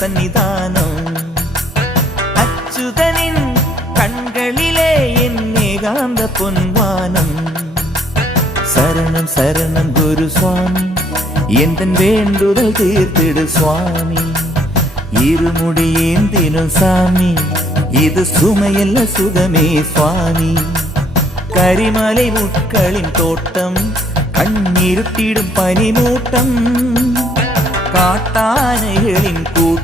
சன்னிதானம் அச்சுதனின் கண்களிலே என் ஏகாந்த பொன்வானம் சரணம் சரணம் குரு சுவாமி எந்தன் வேண்டுதல் தீர்த்திடு சுவாமி இருமுடியேந்தினும் சாமி இது சுமையல்ல சுகமே சுவாமி கரிமலை முட்களின் தோட்டம் கண்ணீருட்டிடும் பனிமூட்டம் காட்டானைகளின் கூட்டம்